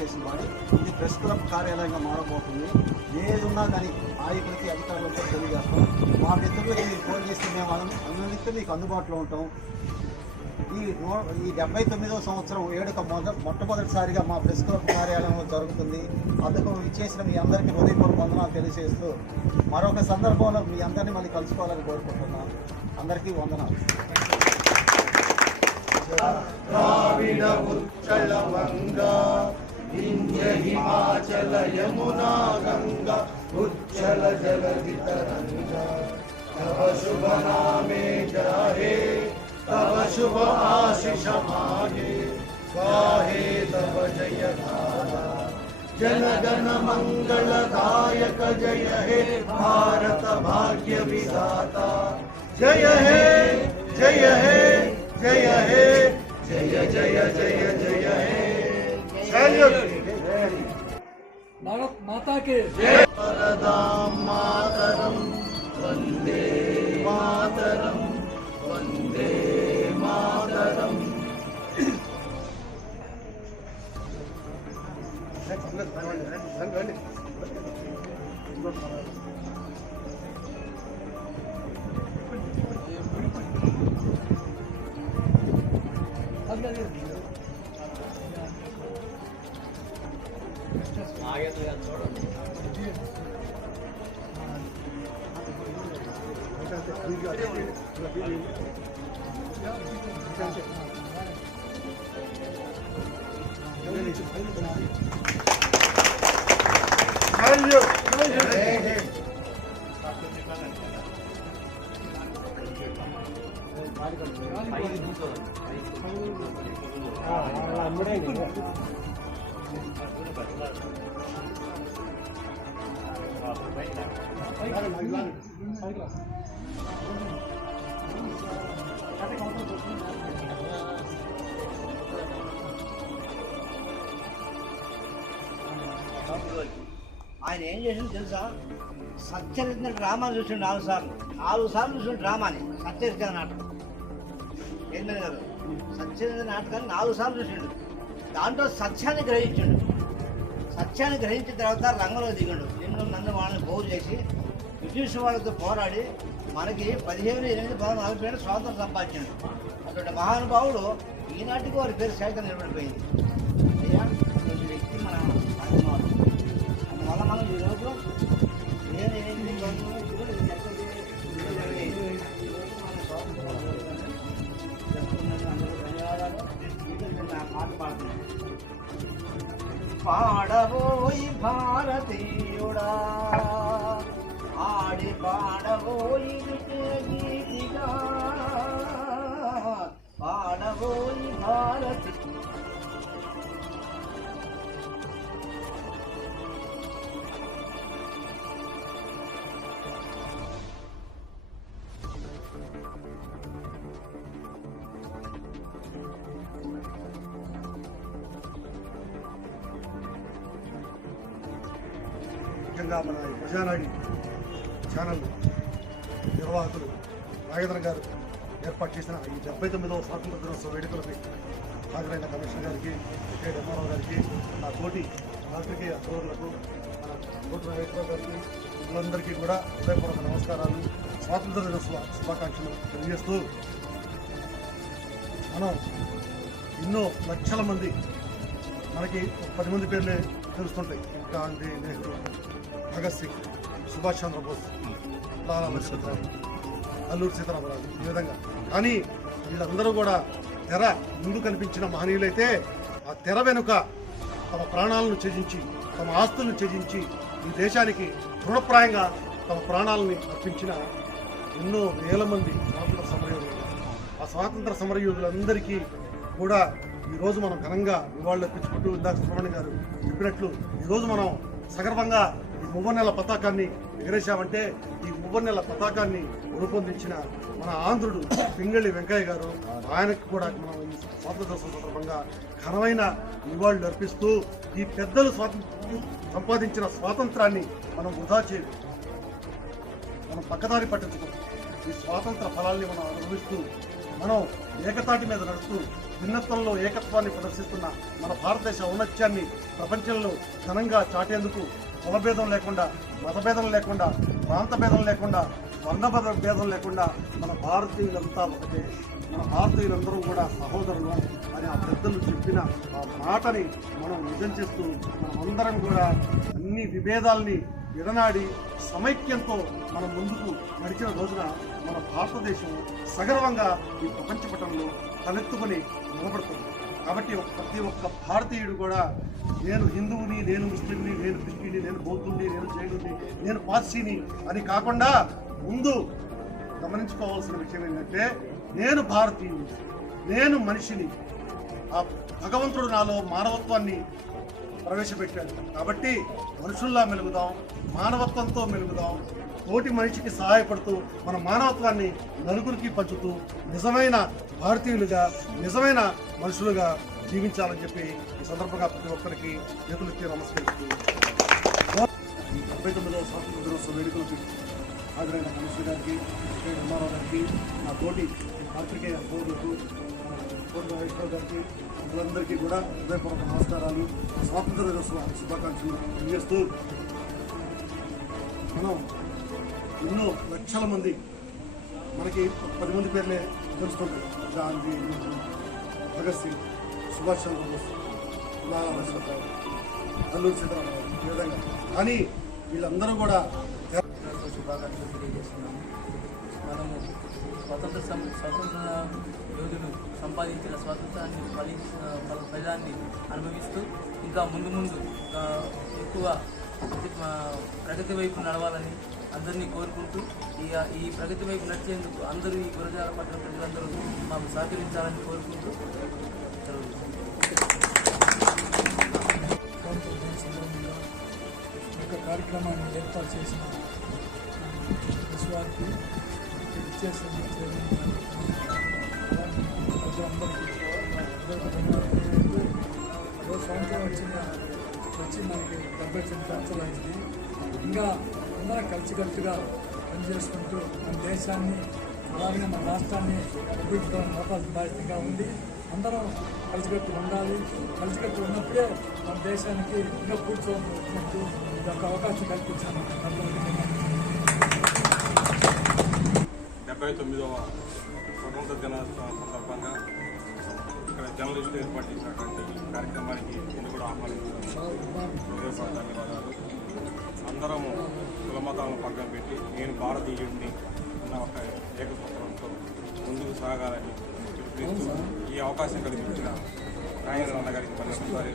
చేసిన వాడు. ఇది ప్రెస్ క్లబ్ కార్యాలయంగా మారబోతుంది. ఏదున్నా కానీ నాయకులకి అధికారులతో తెలియజేస్తాం. మా మిత్రులకి మీరు ఫోన్ చేస్తే మేము అన్నిటికీ మీకు అందుబాటులో ఉంటాం. ఈ 79వ సంవత్సరం వేడుక మొట్టమొదటిసారిగా మా ప్రెస్ క్లబ్ కార్యాలయంలో జరుగుతుంది. అందుకు ఇచ్చేసిన మీ అందరికీ హృదయపూర్వక వందనాలు తెలియజేస్తూ మరొక సందర్భంలో మీ అందరినీ మళ్ళీ కలుసుకోవాలని కోరుకుంటున్నాను. అందరికీ వందనాలు. ద్రావిడ ఉచ్చల వంగా వింధ్య హిమాచల యమునా గంగా ఉచ్చల జలధి తరంగా తవ శుభ నామే జాహే तव शुभ आशीष मागे गाहे तव जय गाथा जन गण मंगलदायक जय हे भारत भाग्य विधाता जय हे जय हे जय हे जय जय जय जय हे भारत माता के जय परदाम मातरम वंदे मातरम वंदे मातरम। ఆయన ఏం చేసింది తెలుసా? సత్యరిత్న డ్రామాని చూసిండు 4 సార్లు చూసిండు డ్రామాని. సత్యరిత్న నాటకం ఏంటని గారు సత్యరిత్న నాటకాన్ని 4 సార్లు చూసిండు. దాంట్లో సత్యాన్ని గ్రహించిండు. సత్యాన్ని గ్రహించిన తర్వాత రంగంలో దిగాడు. నన్ను వాళ్ళని పోగు చేసి బ్రిటిష్ వాళ్ళతో పోరాడి మనకి 15/8/1947 స్వాతంత్రం సంపాదించాడు. అటువంటి మహానుభావుడు ఈనాటికి వారి పేరు శాఖ నిలబడిపోయింది. వ్యక్తి మన అందువల్ల మనం ఈరోజు పాట పాడుతున్నాను. పాడబోయి భారతీయుడా ఆడి పాడబోయి గీతిగా పాడబోయి భారతీ ముఖ్యంగా మన ప్రజానాడి ఛానల్ నిర్వాహకులు నాగేంద్ర గారు ఏర్పాటు చేసిన ఈ 79వ స్వాతంత్ర దినోత్సవ వేడుకలపై హాజరైన కమిషనర్ గారికి ఎంఆర్ఓ గారికి నా తోటి రాత్రికేయ సోదరులకు మన తోటి నాగేశ్వరరావు గారికి వీళ్ళందరికీ కూడా హృదయపూర్వక నమస్కారాలు, స్వాతంత్ర దినోత్సవ శుభాకాంక్షలు తెలియజేస్తూ మనం ఎన్నో లక్షల మంది మనకి 10 మంది పేర్లే తెలుస్తుంటాయి. గాంధీ, నెహ్రూ, భగత్ సింగ్, సుభాష్ చంద్రబోస్, లాలా లజపత్ రాయ్, అల్లూరి సీతారామరాజు, ఈ విధంగా. కానీ వీళ్ళందరూ కూడా తెర ముందు కనిపించిన మహనీయులైతే ఆ తెర వెనుక తమ ప్రాణాలను త్యజించి, తమ ఆస్తులను త్యజించి ఈ దేశానికి తృణప్రాయంగా తమ ప్రాణాలని అర్పించిన ఎన్నో వేల మంది స్వాతంత్ర సమరయోధులు. ఆ స్వాతంత్ర సమరయోధులందరికీ కూడా ఈరోజు మనం ఘనంగా నివాళులు అర్పించుకుంటూ ఇందాక సుబ్రహ్మణ్యం గారు చెప్పినట్లు ఈరోజు మనం సగర్వంగా ఈ మువ్వన్నెల పతాకాన్ని ఎగరేశామంటే ఈ మువ్వన్నెల పతాకాన్ని రూపొందించిన మన ఆంధ్రుడు పింగళి వెంకయ్య గారు, ఆయనకు కూడా మనం ఈ స్వాతంత్ర సందర్భంగా ఘనమైన నివాళులు అర్పిస్తూ ఈ పెద్దలు సంపాదించిన స్వాతంత్రాన్ని మనం వృధా చేయదు, మనం పక్కదారి పట్టించుకుంటాం. ఈ స్వాతంత్ర ఫలాల్ని మనం అనుభవిస్తూ మనం ఏకతాటి మీద నడుస్తూ భిన్నత్వంలో ఏకత్వాన్ని ప్రదర్శిస్తున్న మన భారతదేశ ఔన్నత్యాన్ని ప్రపంచంలో ఘనంగా చాటేందుకు కులభేదం లేకుండా, మతభేదం లేకుండా, ప్రాంత భేదం లేకుండా, వర్ణ భేదం లేకుండా మన భారతీయులంతా ఒకటే, మన భారతీయులందరూ కూడా సహోదరులు అని ఆ పెద్దలు చెప్పిన ఆ మాటని మనం నిజం చేస్తూ మనమందరం కూడా అన్ని విభేదాల్ని విడనాడి సమైక్యంతో మనం ముందుకు నడిచిన రోజున మన భారతదేశం సగర్వంగా ఈ ప్రపంచ పటంలో తలెత్తుకొని నిలబడుతుంది. కాబట్టి ప్రతి ఒక్క భారతీయుడు కూడా నేను హిందువుని, నేను ముస్లింని, నేను క్రిస్టియన్ని, నేను బౌద్ధుని, నేను జైనుని, నేను పార్సీని అని కాకుండా ముందు గమనించుకోవాల్సిన విషయం ఏంటంటే నేను భారతీయుని, నేను మనిషిని. ఆ భగవంతుడు నాలో మానవత్వాన్ని ప్రవేశపెట్టాడు. కాబట్టి మనుషుల్లా మెలుగుదాం, మానవత్వంతో మెలుగుదాం, తోటి మనిషికి సహాయపడుతూ మన మానవత్వాన్ని నలుగురికి పంచుతూ నిజమైన భారతీయులుగా, నిజమైన మనుషులుగా జీవించాలని చెప్పి ఈ సందర్భంగా ప్రతి ఒక్కరికి చేతులెత్తి నమస్కరిస్తూ 79వ స్వాతంత్ర దినోత్సవ వేడుకలకు హాజరైన కమిషనర్ గారికి, ఎంఆర్ఓ గారికి, నా తోటి పాత్రికేయ సోదరులకు, కోటి వైష్ణవ్ గారికి, అందరికీ కూడా హృదయపూర్వక నమస్కారాలు, స్వాతంత్ర దినోత్సవ శుభాకాంక్షలు తెలియజేస్తూ మనం ఎన్నో లక్షల మంది, మనకి 10 మంది పేర్లే తెలుస్తుంది, గాంధీ, భగత్ సింగ్, సుభాష్ చంద్రబోస్, లాలా లజపత్ రాయ్, అల్లూరి సీతారామరావు, ఈ విధంగా. కానీ వీళ్ళందరూ కూడా శుభాకాంక్షలు తెలియజేస్తున్నాము. మనము స్వతంత్ర యోధులు సంపాదించిన స్వాతంత్రాన్ని ఫలాన్ని అనుభవిస్తూ ఇంకా ముందు ఎక్కువ ప్రగతి వైపు నడవాలని అందరినీ కోరుకుంటూ ఈ ప్రగతి వైపు నడిచేందుకు అందరూ ఈ గురజాల పట్టణ ప్రజలందరూ మాకు సహకరించాలని కోరుకుంటూ ఒక కార్యక్రమాన్ని ఏర్పాటు చేసిన విశ్వానికి ఇచ్చేసిన సంవత్సరం వచ్చి మనకి 79 సంవత్సరాలు అయింది. ఇంకా అందరం కలిసికట్టుగా పనిచేసుకుంటూ మన దేశాన్ని అలాగే మన రాష్ట్రాన్ని అభివృద్ధి బాధ్యతగా ఉండి అందరం కలిసికట్టుగా ఉండాలి. కలిసికట్టుగా ఉన్నప్పుడే మన దేశానికి ఇంకా కూర్చోవచ్చినట్టు ఈ యొక్క అవకాశం కల్పించాను. 79వ స్వతంత్ర దినోత్సవం సందర్భంగా ఇక్కడ జర్నలిస్టు ఏర్పాటు చేసినటువంటి కార్యక్రమానికి నేను కూడా ఆహ్వానిస్తున్నాను. ధన్యవాదాలు. అందరము కులమతాలను పక్కన పెట్టి నేను భారతీయుడిని అన్న ఒక ఏకసూత్రంతో ముందుకు సాగాలని పిలుపునిస్తూ ఈ అవకాశం కల్పించిన నాయన అన్నగారికి మరొకసారి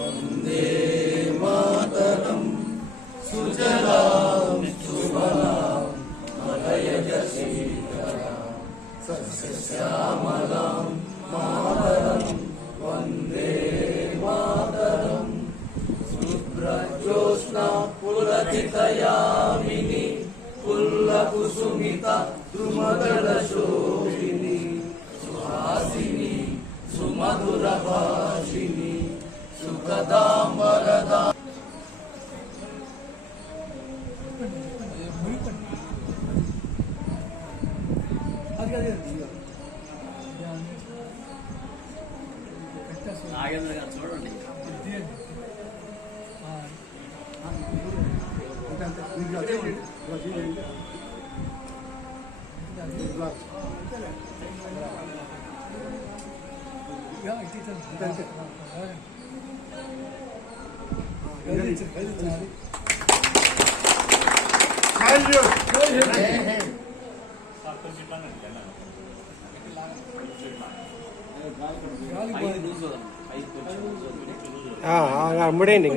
వందే మాతరం సుజలాం సుఫలాం మలయజ శీతలాం సస్యశ్యామలాం మాతరం వందే మాతరం శుభ్రజ్యోత్స్నా పులకితయామిని పుల్లకుసుమిత ద్రుమదళశోభిని సుహాసిని సుమధుర భాషిని సుఖదాం వరదా. నాగేంద్ర గారు చూడండి. ముడేయండి.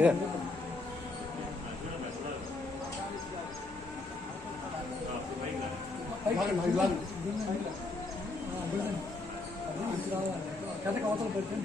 కథకు అవతల పరిచయం